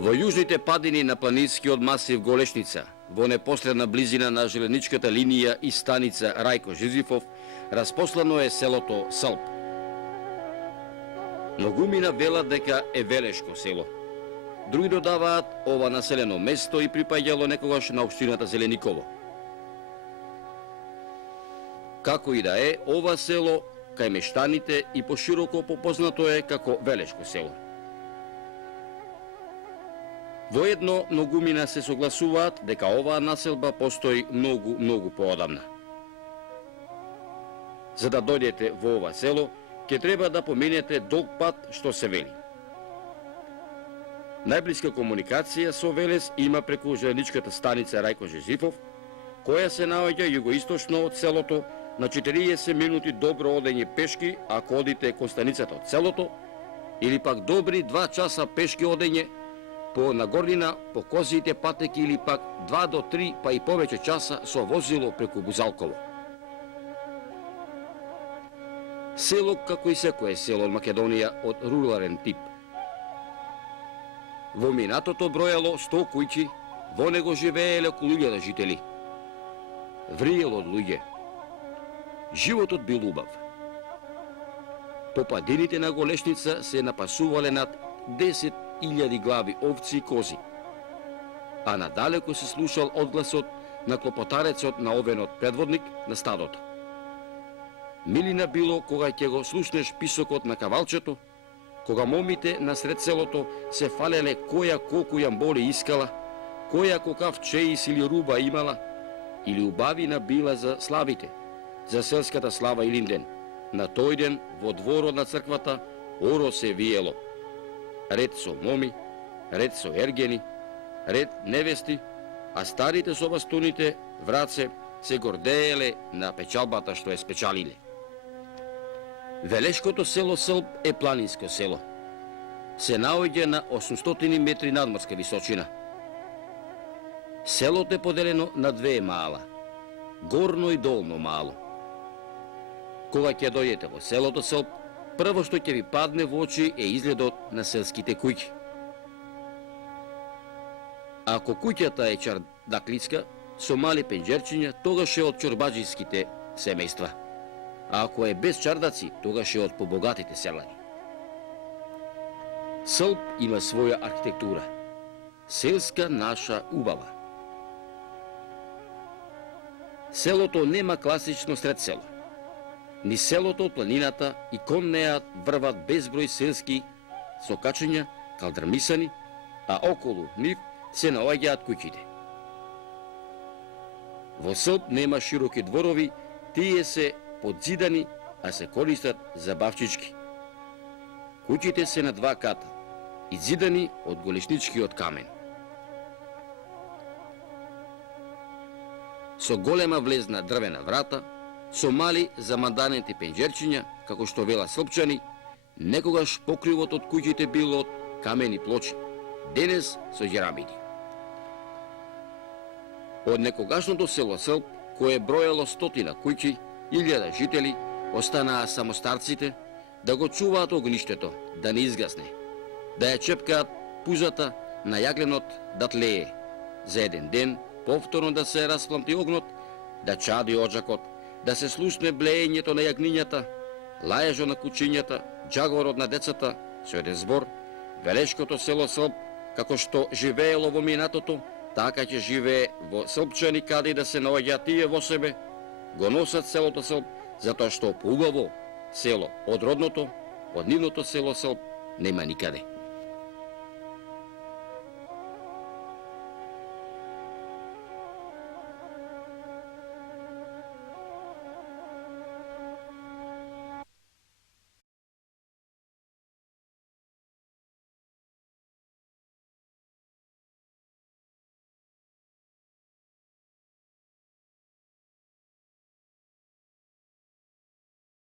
Во јужните падини на планинскиот масив Голешница, во непосредна близина на железничката линија и станица Рајко Жизифов, распослано е селото Сълп. Многумина велат дека е велешко село. Други додаваат ова населено место и припаѓало некогаш на општината Зелениково. Како и да е, ова село кај мештаните и пошироко попознато е како велешко село. Воедно многумина се согласуваат дека оваа населба постои многу поодамна. За да дојдете во ова село, ќе треба да поминете долг пат што се вели. Најблиска комуникација со Велес има преку железничката станица Рајко Жизифов, која се наоѓа југоисточно од селото на 40 минути добро одење пешки ако одите кон станицата од селото, или пак добри 2 часа пешки одење по нагорнина, по козиите патеки или пак 2 до 3 па и повеќе часа со возило преку Бузалково. Село како и секое село од Македонија од рурален тип. Во минатото бројало 100 куќи, во него живееле околу 1000 жители. Вриело од луѓе. Животот бил убав. По падините на Голешница се напасувале над 10.000 глави овци и кози, а надалеку се слушал одгласот на клопотарецот на овенот предводник на стадото. Милина било кога ќе го слушнеш писокот на кавалчето, кога момите насред селото се фалеле која колку јамболи искала, која какав чеис или руба имала, или убавина била за славите, за селската слава Илинден. На тој ден во дворот на црквата оро се виело. Ред со моми, ред со ергени, ред невести, а старите со бастуните, враце, се гордееле на печалбата што е спечалиле. Велешкото село Сълп е планинско село. Се наоѓа на 800 метри надморска височина. Селото е поделено на 2 мала, горно и долно мало. Кога ќе дојдете во селото Сълп, прво што ќе ви падне во очи е изгледот на селските куќи. Ако куќата е чардаклиска, со мали пенџерчиња, тогаш е од чорбаџиските семејства. А ако е без чардаци, тогаш е од побогатите селани. Сълп има своја архитектура. Селска наша убава. Селото нема класично сред село. Ни селото од планината и кон неа врват безброј селски сокачења, калдрмисани, а околу нив се наоѓаат куќите. Во Сълп нема широки дворови, тие се подзидани, а се користат за бавчички. Куќите се на 2 ката, изидани од голешничкиот камен. Со голема влезна дрвена врата, со мали заманданети пенџерчиња, како што вела сълпчани, некогаш покривот од куќите бил од камени плочи, денес со џерамиди. Од некогашното село Сълп, кое бројало 100 куќи, 1000 жители, останаа само старците да го чуваат огништето, да не изгасне, да ја чепкаат пузата на јагленот да тлее, за еден ден повторно да се распламти огнот, да чади оджакот, да се слушне блеењето на јагнињата, лаежо на кучињата, джаговорот на децата, со еден збор, велешкото село Сълп, како што живеело во минатото, така ќе живее во Сълпчани, каде да се наоѓаат тие во себе, го носат селото Сълп, затоа што поубаво село од родното, од нивното село Сълп, нема никаде.